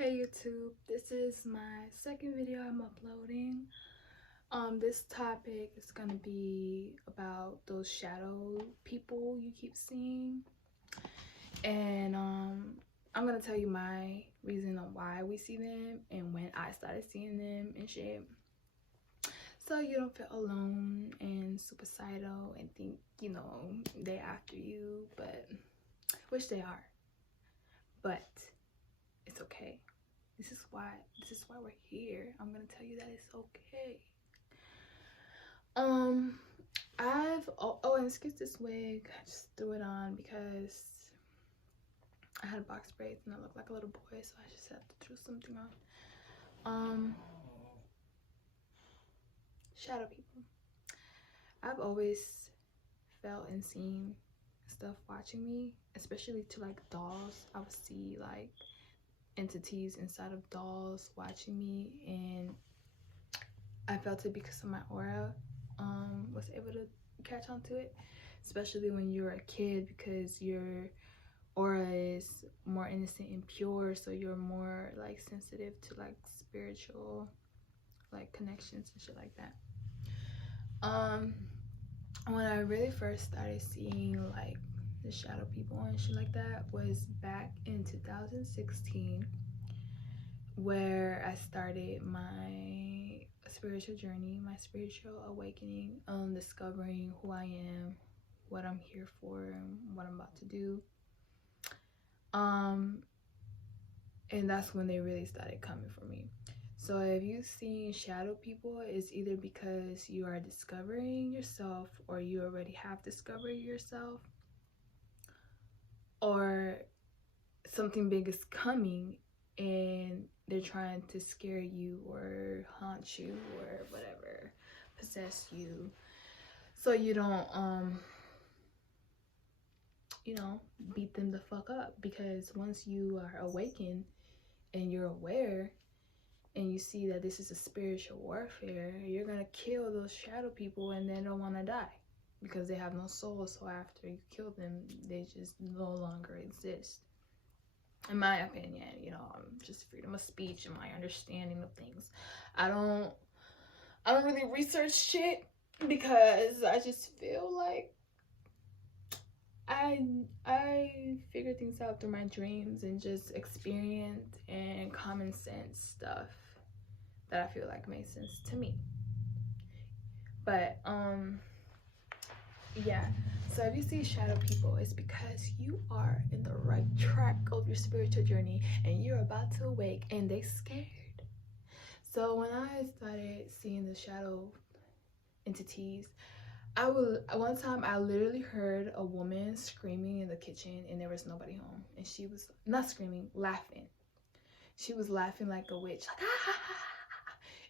Hey YouTube, this is my second video I'm uploading. This topic is gonna be about those shadow people you keep seeing, and I'm gonna tell you my reason on why we see them and when I started seeing them and shit, so you don't feel alone and suicidal and think they after you, but which they are, but it's okay. This is why we're here. I'm gonna tell you that it's okay. And excuse this wig. I just threw it on because I had box braids and I look like a little boy, so I just have to throw something on. Shadow people. I've always felt and seen stuff watching me, especially to like dolls. I would see like entities inside of dolls watching me, and I felt it because of my aura. Was able to catch on to it, especially when you're a kid, because your aura is more innocent and pure, so you're more like sensitive to like spiritual like connections and shit like that. When I really first started seeing like the shadow people and shit like that was back in 2016, where I started my spiritual journey, my spiritual awakening, discovering who I am, what I'm here for, and what I'm about to do. And that's when they really started coming for me. So if you've seen shadow people, it's either because you are discovering yourself, or you already have discovered yourself, or something big is coming and they're trying to scare you or haunt you or whatever, possess you, so you don't beat them the fuck up. Because once you are awakened and you're aware and you see that this is a spiritual warfare, you're gonna kill those shadow people and they don't want to die because they have no soul. So after you kill them, they just no longer exist, in my opinion. Just freedom of speech and my understanding of things. I don't really research shit because I just feel like I figure things out through my dreams and just experience and common sense stuff that I feel like makes sense to me. But yeah, so if you see shadow people, it's because you are in the right track of your spiritual journey and you're about to awake and they scared. So when I started seeing the shadow entities, one time I literally heard a woman screaming in the kitchen and there was nobody home, and she was not screaming, laughing. She was laughing like a witch, like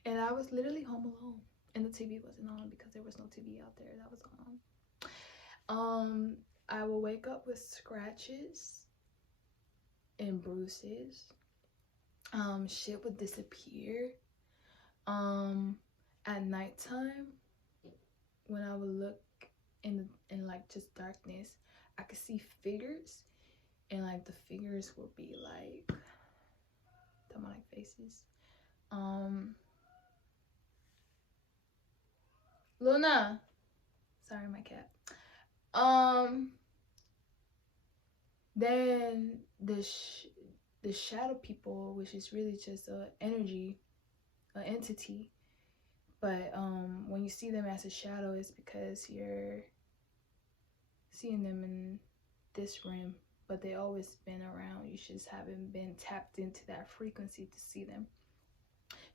and I was literally home alone and the TV wasn't on because there was no TV out there that was on. I will wake up with scratches and bruises. Shit would disappear. At nighttime, when I would look in like just darkness, I could see figures, and like the figures would be like demonic faces. Luna, sorry, my cat. Then the shadow people, which is really just an energy, an entity. But when you see them as a shadow, it's because you're seeing them in this realm, but they always been around. You just haven't been tapped into that frequency to see them,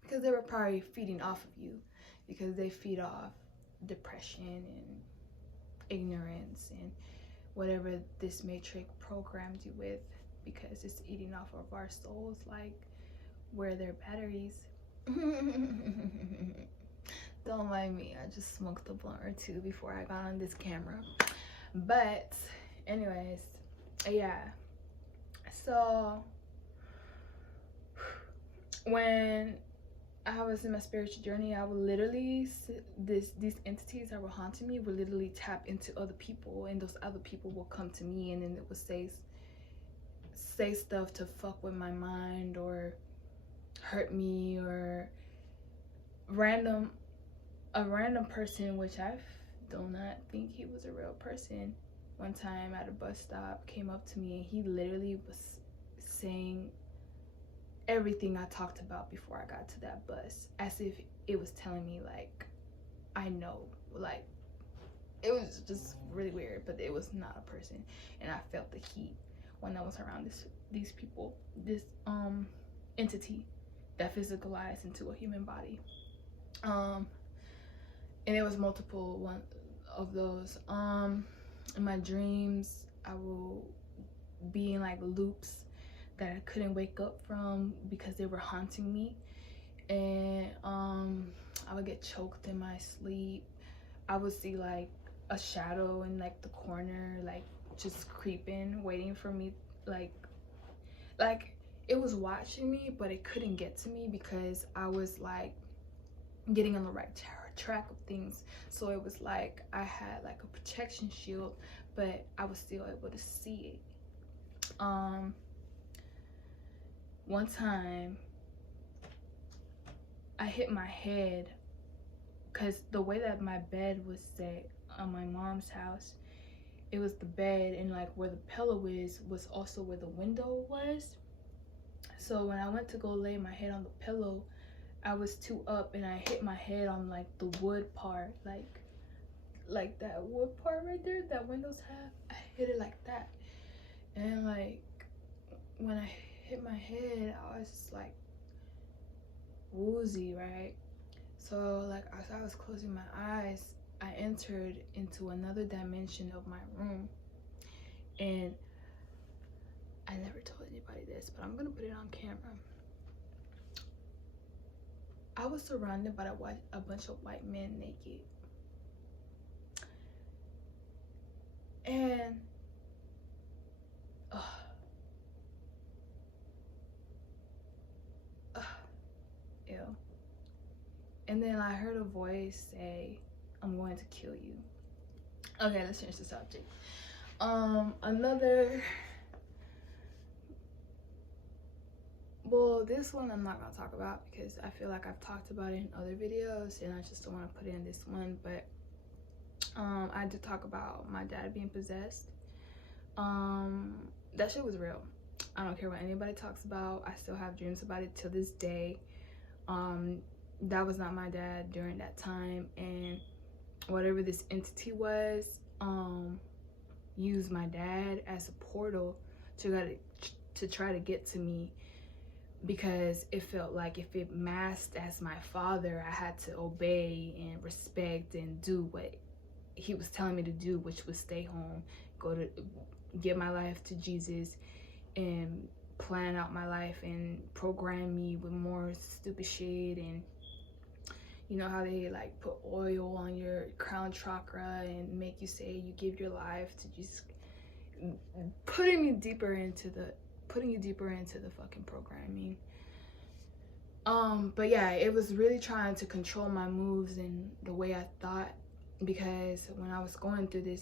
because they were probably feeding off of you, because they feed off depression and ignorance and whatever this matrix programmed you with, because it's eating off of our souls like we're their batteries. Don't mind me, I just smoked a blunt or two before I got on this camera. But anyways, yeah, so when I was in my spiritual journey, I would literally these entities that were haunting me would literally tap into other people, and those other people will come to me, and then it would say say stuff to fuck with my mind or hurt me, or a random person, which I do not think he was a real person, one time at a bus stop came up to me and he literally was saying everything I talked about before I got to that bus, as if it was telling me like I know. Like, it was just really weird, but it was not a person, and I felt the heat when I was around these people, this entity that physicalized into a human body. And it was multiple one of those. In my dreams, I will be in like loops that I couldn't wake up from because they were haunting me, and I would get choked in my sleep. I would see like a shadow in like the corner, like just creeping, waiting for me, like it was watching me, but it couldn't get to me because I was like getting on the right track of things. So it was like I had like a protection shield, but I was still able to see it. One time I hit my head because the way that my bed was set on my mom's house, it was the bed, and like where the pillow was also where the window was. So when I went to go lay my head on the pillow, I was too up and I hit my head on like the wood part, like that wood part right there that windows have. I hit it like that, and like when I hit my head, I was just like woozy, right? So like as I was closing my eyes, I entered into another dimension of my room, and I never told anybody this, but I'm gonna put it on camera. I was surrounded by a bunch of white men naked, and ew. And then I heard a voice say, "I'm going to kill you." Okay, let's change the subject. Well, this one I'm not gonna talk about because I feel like I've talked about it in other videos and I just don't want to put it in this one. But I did talk about my dad being possessed. That shit was real. I don't care what anybody talks about. I still have dreams about it till this day. That was not my dad during that time, and whatever this entity was, used my dad as a portal to try to get to me, because it felt like if it masked as my father, I had to obey and respect and do what he was telling me to do, which was stay home, give my life to Jesus, and plan out my life and program me with more stupid shit. And you know how they like put oil on your crown chakra and make you say you give your life to Jesus, putting you deeper into the fucking programming. But yeah, it was really trying to control my moves and the way I thought, because when I was going through this,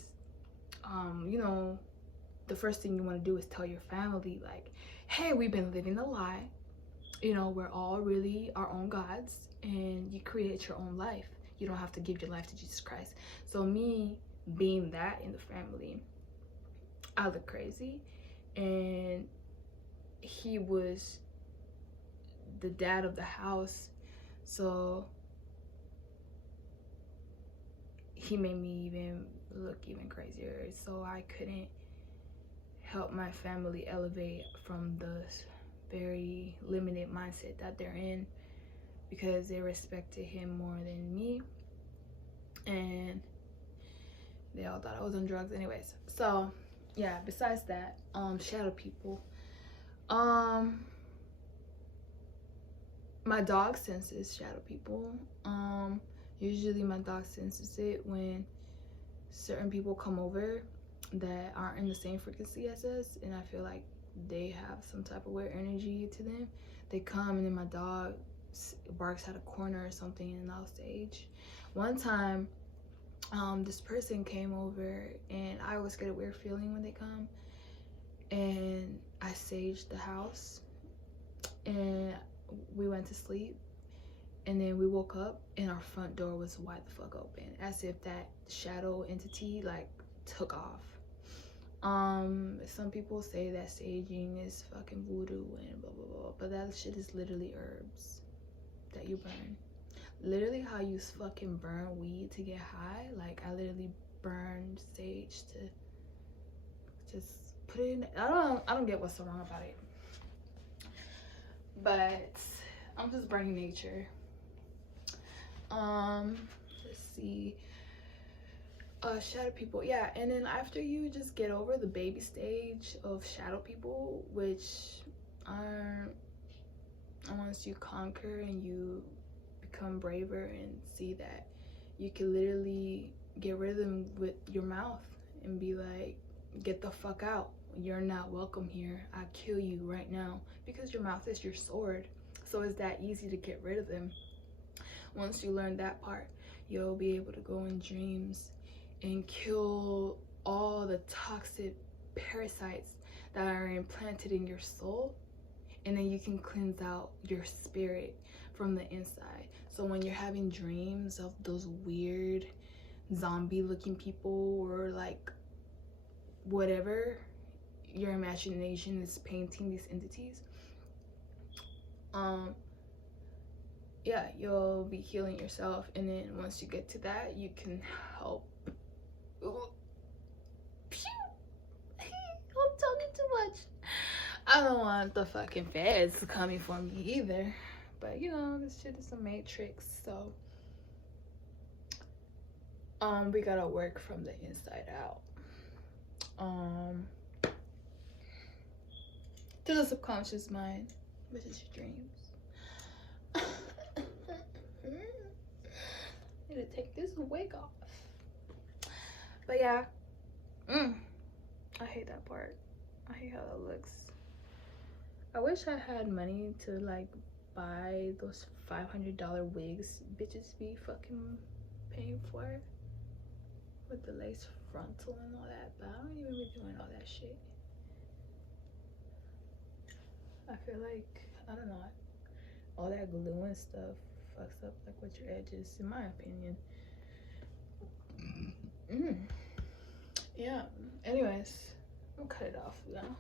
you know, the first thing you want to do is tell your family like, hey, we've been living a lie, you know, we're all really our own gods, and you create your own life. You don't have to give your life to Jesus Christ. So me being that in the family, I look crazy, and he was the dad of the house, so he made me even look even crazier. So I couldn't help my family elevate from the very limited mindset that they're in, because they respected him more than me, and they all thought I was on drugs anyways. So yeah, besides that, shadow people, my dog senses shadow people. Usually my dog senses it when certain people come over that aren't in the same frequency as us, and I feel like they have some type of weird energy to them. They come, and then my dog barks at a corner or something, and I'll stage. One time, this person came over, and I always get a weird feeling when they come, and I saged the house and we went to sleep, and then we woke up and our front door was wide the fuck open, as if that shadow entity like took off. Some people say that saging is fucking voodoo and blah blah blah, but that shit is literally herbs that you burn. Literally how you fucking burn weed to get high. Like I literally burned sage to just put it in. I don't get what's so wrong about it, but I'm just burning nature. Let's see. Shadow people, yeah. And then after you just get over the baby stage of shadow people, which are once you conquer and you become braver and see that you can literally get rid of them with your mouth and be like, get the fuck out, you're not welcome here, I kill you right now, because your mouth is your sword. So it's that easy to get rid of them. Once you learn that part, you'll be able to go in dreams and kill all the toxic parasites that are implanted in your soul, and then you can cleanse out your spirit from the inside. So when you're having dreams of those weird zombie looking people, or like whatever your imagination is painting these entities, yeah, you'll be healing yourself. And then once you get to that, you can help. I'm talking too much. I don't want the fucking feds coming for me either, but you know, this shit is a matrix. So we gotta work from the inside out, to the subconscious mind, which is your dreams. I need to take this wig off. But yeah, I hate that part. I hate how that looks. I wish I had money to like buy those $500 wigs bitches be fucking paying for, with the lace frontal and all that, but I don't even be doing all that shit. I feel like, I don't know, all that glue and stuff fucks up like with your edges, in my opinion. Yeah, anyways, I'll cut it off now.